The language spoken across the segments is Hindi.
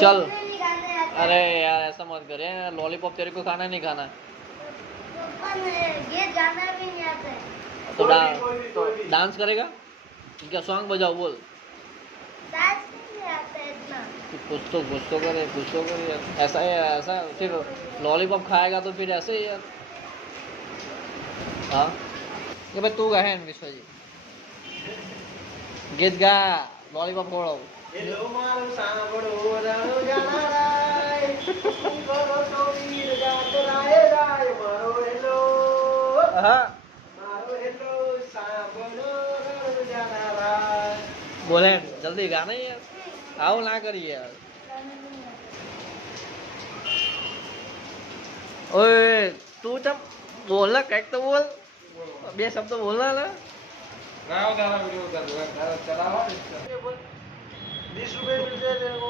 चल। अरे यार ऐसा मत करे, लॉलीपॉप तेरे को खाना नहीं खाना। ये गाना भी नहीं आता है। तो डांस करेगा क्या? सॉन्ग बजाओ, बोल। डांस नहीं आता है इतना। कुछ तो करे यार। ऐसा है, ऐसा फिर लॉलीपॉप खाएगा तो फिर ऐसे ही यार। हाँ ये भाई तू गा है विश्वजी, गीत गा, लॉलीपॉप फोड़ो। હેલો મારો સાંભળો રાણો જાના રાય શું કરો છો વીર જાત રાય રાય મારો હેલો હા સાંભળો રાણો જાના રાય बोले जल्दी गा नहीं यार, आओ ना करिए यार। ओए तू जब बोलना कैक तो बोल, बे शब्द तो बोलना ना। राव दारा वीडियो उतार दो चलावा 20 रुपए मिलते हैं तेरे को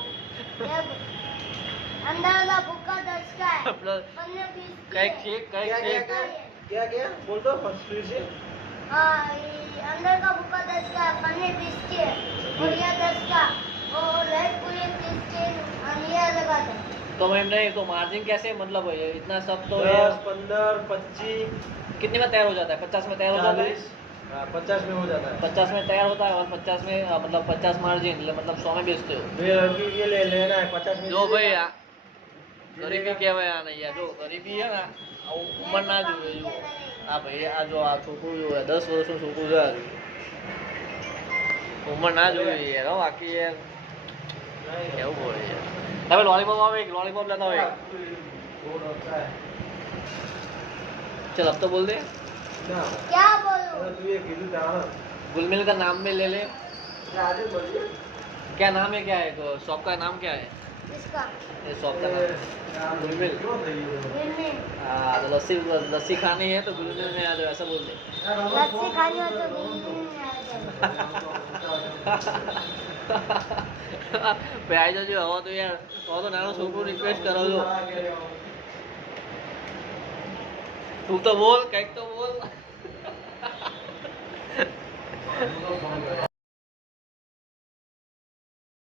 अंदर वाला भूखा 10 का है। प्लस पन्ने 20 कैक शेक, कैक शेक। क्या क्या बोल दो फिर से हाँ अंदर का भूखा 10 का है, पन्ने 20 के है, और ये 10 का और रेड पूरी 30 के और ये लगा दे। तो मैम नहीं तो मार्जिन कैसे, मतलब ये इतना सब तो 10 15 25 कितने में तैयार हो जाता है? 50 में तैयार हो जाता है। 50 में हो जाता है 50 में तैयार होता है और 50 में मतलब 50 मार्जिन, मतलब 100 में बेचते हो। फिर अभी ये ले लेना है 50 में जो भाई गरीबी કહેવાય આ નહીં યાર, જો ગરીબી છે ને ઉંમર ના જોવે। જો આ ભાઈ આ જો આ છોકરું જો 10 વર્ષનું છોકરું છે, ઉંમર ના જોવે યાર। હો બાકી યાર કેવું બોલે યાર। તમે लॉलीपॉप આવે, એક लॉलीपॉप લેતા હોય। बहुत अच्छा है चल अब तो बोल दे। ना क्या बोलूं? अरे तू ये कीधु था ना गुलमिल का नाम में ले ले। आगे बोलिए क्या नाम है, क्या है शॉप का नाम क्या है? इसका ये शॉप का नाम गुलमिल। गिरने हाँ तो लस्सी खानी है तो गुलमिल में आ जाओ, ऐसा बोल दे। लस्सी खानी हो तो गिरने में आ जाओ। प्याज जो हवा तो यार हवा तो नानो छोकरू रिक्वेस्ट करो जो। तू तो बोल, कैक तो बोल।